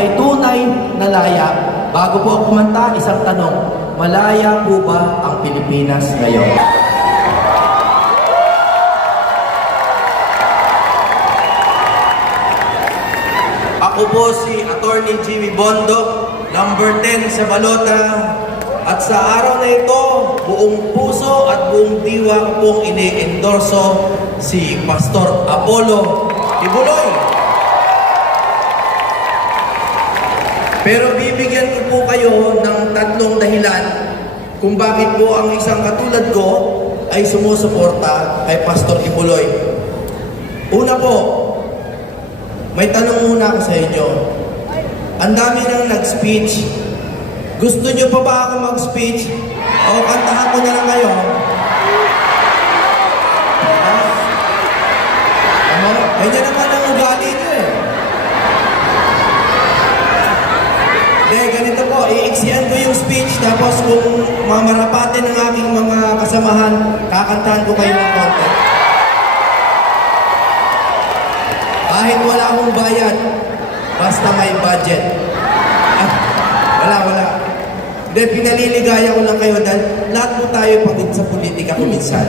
ay tunay na laya. Bago po ako kumanta, isang tanong, malaya po ba ang Pilipinas ngayon? Ako po si Attorney Jimmy Bondo, number 10 sa Balota. At sa araw na ito, buong puso at buong diwa pong ini-endorso si Pastor Apollo Tibuloy. Pero bibigyan ko po kayo ng tatlong dahilan kung bakit po ang isang katulad ko ay sumusuporta kay Pastor Tibuloy. Una po, may tanong muna ako sa inyo. Ang dami nang nag-speech. Gusto nyo pa ba ako mag-speech? O kantahan ko na lang kayo? Mga kasamahan, kakantahan ko kayo ng konti. Kahit wala akong bayad, basta may budget. Wala, wala. Hindi, pinaliligaya ko lang kayo dahil lahat po tayo pagod sa politika kuminsan.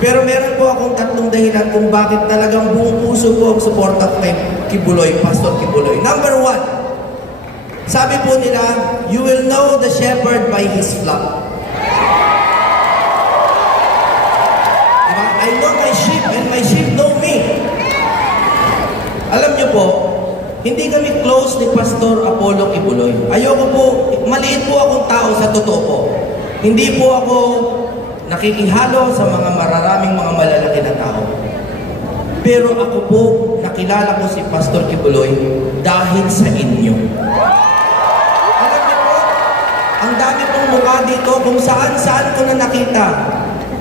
Pero meron po akong tatlong dahilan kung bakit talagang buong puso ko ang suporta kay Kibuloy, Pastor Kibuloy. Number one, sabi po nila, you will know the shepherd by his flock. I know my sheep and my sheep know me. Alam niyo po, hindi kami close ni Pastor Apollo Kibuloy. Ayoko po, maliit po akong tao sa totoo po. Hindi po ako nakikihalo sa mga mararaming mga malalaki na tao. Pero ako po, nakilala ko si Pastor Kibuloy dahil sa inyo. Alam niyo po, ang dami pong mukha dito kung saan-saan ko na nakita.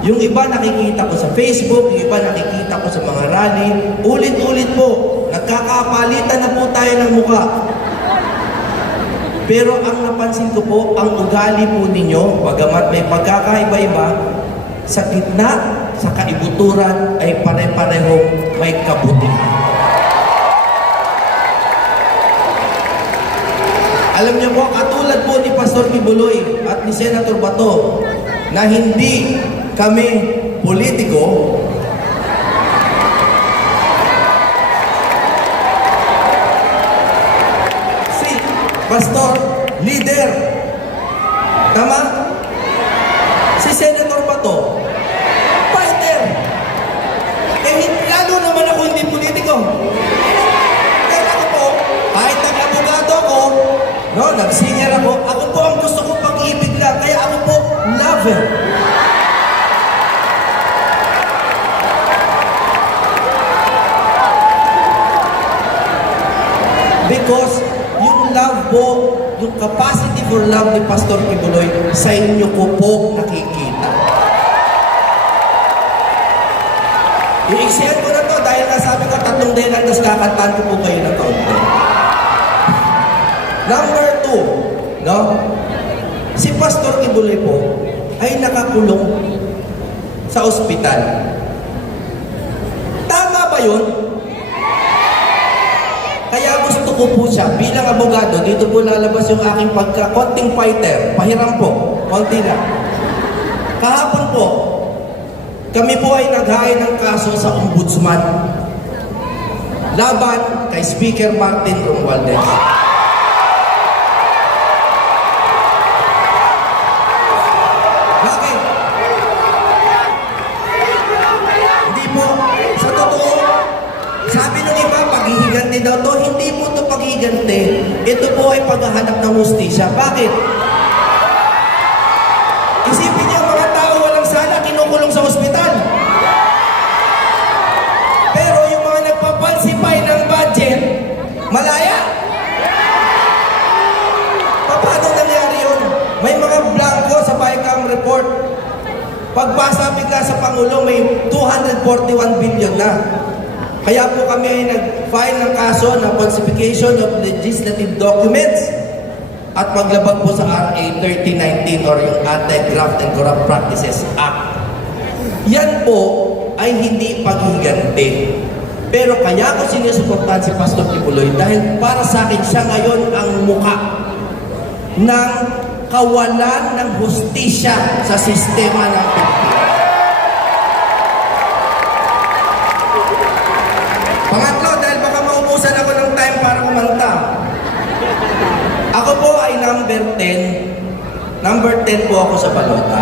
Yung iba nakikita ko sa Facebook, yung iba nakikita ko sa mga rally. Ulit-ulit po, nagkakapalitan na po tayo ng mukha. Pero ang napansin ko po, ang ugali po ninyo, bagamat may pagkakaiba-iba, sa gitna, sa kaibuturan ay pare-parehong may kabutihan. Alam niyo po, katulad po ni Pastor Kibuloy at ni Senator Bato na hindi kami politiko, si Pastor leader. Tama? Because yung love po, yung capacity for love ni Pastor Kibuloy, sa inyo ko po nakikita. I-exhale ko na to dahil nasabi ko tatlong dahilan tapos kakantahan ko po kayo ng kaunti. Number two, no? Si Pastor Kibuloy po ay nakakulong sa ospital. Tama ba yun? Kaya gusto ko po siya, bilang abogado, dito po lalabas yung aking pagka, konting fighter, pahiram po, konti lang. Kahapon po, kami po ay naghain ng kaso sa ombudsman. Laban kay Speaker Martin Romualdez. Bakit? Hindi po, sa totoo, sabi ng iba, paghihiganti daw to, hindi po to paghihiganti. Ito po ay paghahanap ng hustisya. Bakit? Isipin niyo, mga tao walang sala, kinukulong sa ospital. Pero yung mga nagpapalsify ng budget, malaya. Pa- Paano nangyari yun? May mga blanco sa BICAM report. Pagbasa bigla sa Pangulo, may 241 billion na. Kaya po kami ay nag-file ng kaso ng falsification of legislative documents at paglabag po sa RA 3019 or yung Anti-Graft and Corrupt Practices Act. Yan po ay hindi paghiganti. Pero kaya ko sinusuportahan si Pastor Kibuloy dahil para sa akin siya ngayon ang muka ng kawalan ng hustisya sa sistema ng Pilipinas. Pangatlo, dahil baka maubusan ako ng time para kumanta. Ako po ay number 10. Number 10 po ako sa balota.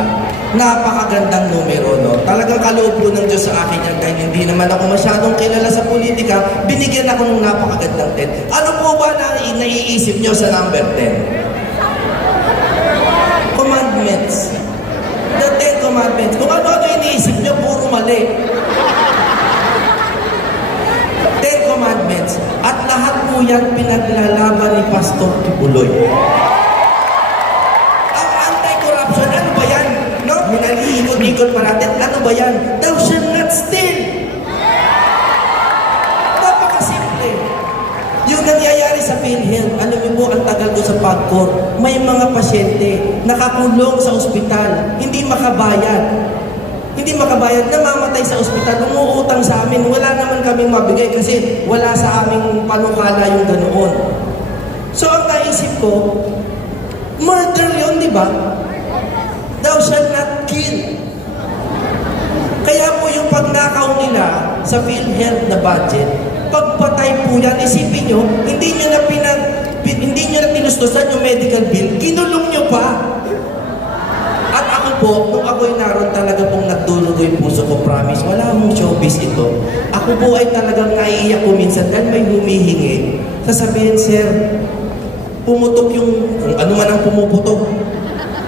Napakagandang numero, no? Talagang kaloob po ng Diyos sa akin yan dahil hindi naman ako masyadong kilala sa politika. Binigyan ako ng napakagandang 10. Ano po ba na naiisip nyo sa number 10? Commandments. The 10 commandments. Kung ano-ano iniisip nyo, puro mali. Ten Commandments. At lahat po yan pinaglalaban ni Pastor Kibuloy. Ang anti-corruption, ano ba yan? No? Minaliikot-ikot pa natin. Ano ba yan? Thou shalt not steal. Napakasimple. Yung nangyayari sa PhilHealth, alam niyo po, ang tagal ko sa PAGCOR, may mga pasyente nakakulong sa ospital, hindi makabayad. Hindi makabayad, namamatay sa ospital, umuutang sa amin, wala naman kaming mabigay kasi wala sa aming panukala yung ganoon. So ang naisip ko, murder yun, di ba? Thou shalt not kill. Kaya po yung pagnakaw nila sa PhilHealth na budget, pagpatay po yan, isipin nyo, hindi nyo na pinag, pin- hindi nyo na tinustusan yung medical bill, kinulong nyo pa. Po, nung ako'y naroon talaga pong nagdulugo yung puso ko, promise, wala mong showbiz ito. Ako po ay talagang naiiyak ko minsan dahil may humihingi. Sasabihin, sir, pumutok yung, kung ano man ang pumuputok.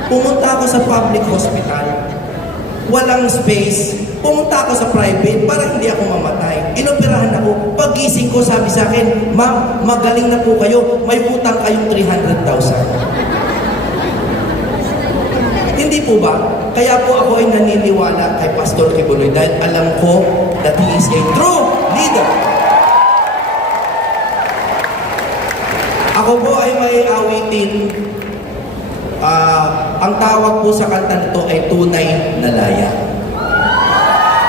Pumunta ako sa public hospital. Walang space. Pumunta ako sa private para hindi ako mamatay. Inoperahan ako. Pagising ko, sabi sa akin, Ma'am, magaling na po kayo. May utang kayong 300,000. Hindi po ba? Kaya po ako ay naniniwala kay Pastor Kibuloy dahil alam ko that he is a true leader. Ako po ay may awitin. Ah, ang tawag po sa kanta nito ay tunay na laya.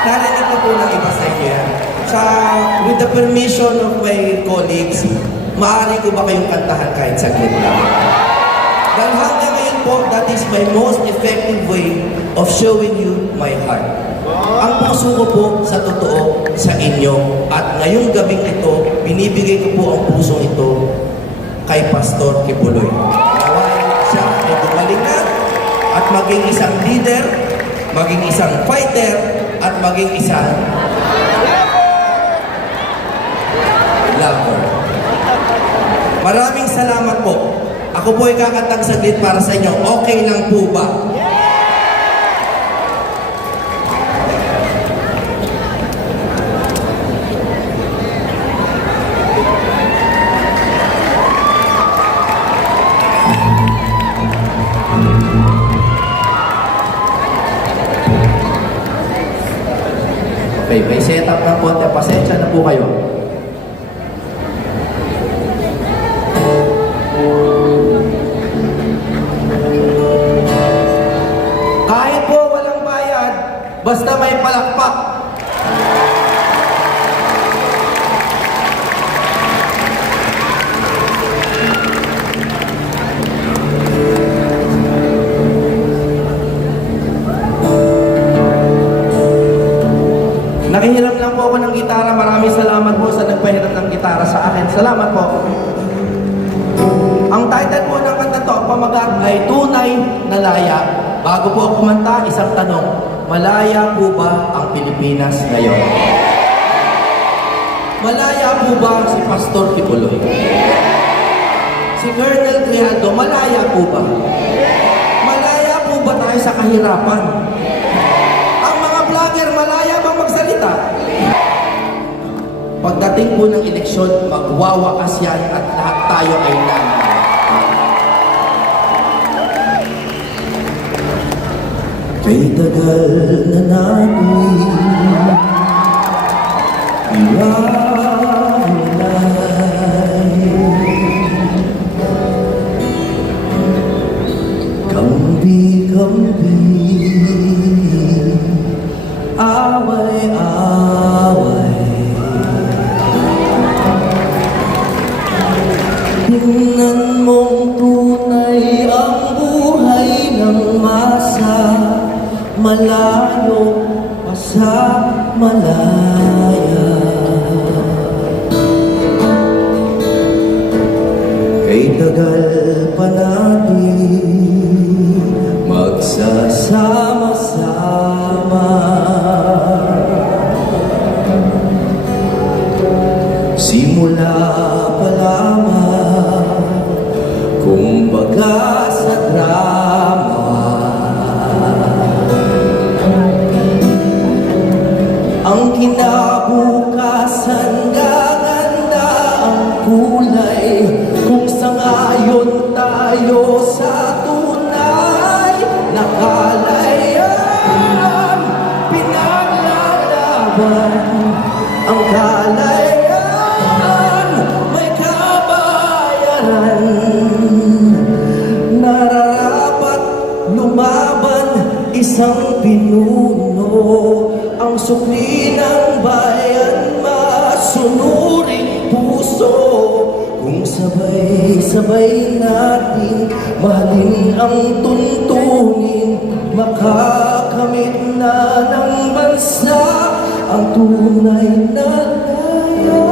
Narinig na po ng iba sa inyo. Sa, with the permission of my colleagues, maaari ko ba kayong kantahan kahit saglit lang? Dahil po, that is my most effective way of showing you my heart. Ang puso ko po sa totoo sa inyo at ngayong gabing ito, binibigay ko po ang puso ito kay Pastor Kibuloy. Naway siya ay gumaling at maging isang leader, maging isang fighter, at maging isang lover. Maraming salamat po. Ako po ay kakatang saglit para sa inyo. Okay lang po ba? Okay, may setup ng konti. Pasensya na po kayo. Ang title po ng kanta to, pamagat ay Tunay na Laya. Bago po ako kumanta, isang tanong. Malaya po ba ang Pilipinas ngayon? Malaya po ba si Pastor Kibuloy? Si Colonel Criado, malaya po ba? Malaya po ba tayo sa kahirapan? Ang mga vlogger, malaya bang magsalita? Pagdating po ng eleksyon, magwawakas yan at lahat tayo ay nanay. Kay tagal na natin iwalay. Kambi-kambi Away-away malayo pa sa malaya. Kay tagal pa natin magsasama-sama sa tunay Nakalayan, pinaglalaban Ang kalayan, may kabayaran. Nararapat lumaban isang pinuno. Ang sukli sabay-sabay natin mahalin ang tuntunin. Makakamit na ng bansa ang tunay na laya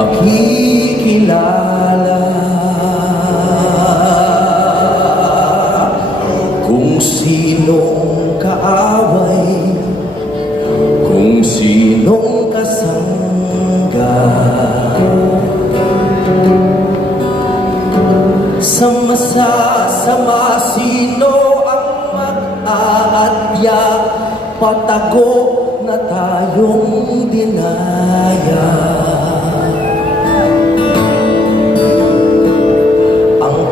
makikilala. Kung sinong kaaway Kung sinong kasangga. Sa masasama sino ang mag-aadya Patago na tayong dinaya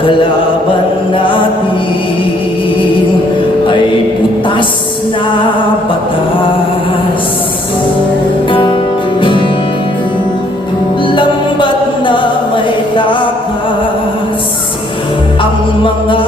kalaban natin ay butas na batas. Lambat na may takas ang mga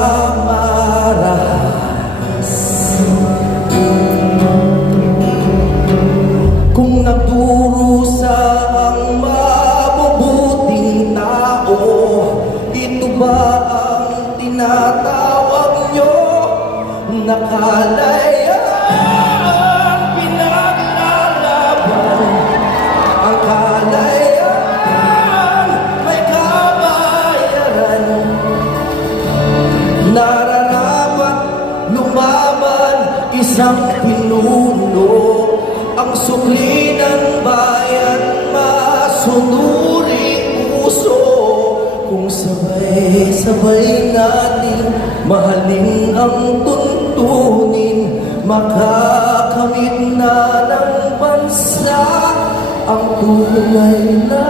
isang pinuno Ang sukli ng bayan masunuring puso Kung sabay-sabay natin mahalin ang tuntunin Makakamit na ng bansa ang tunay na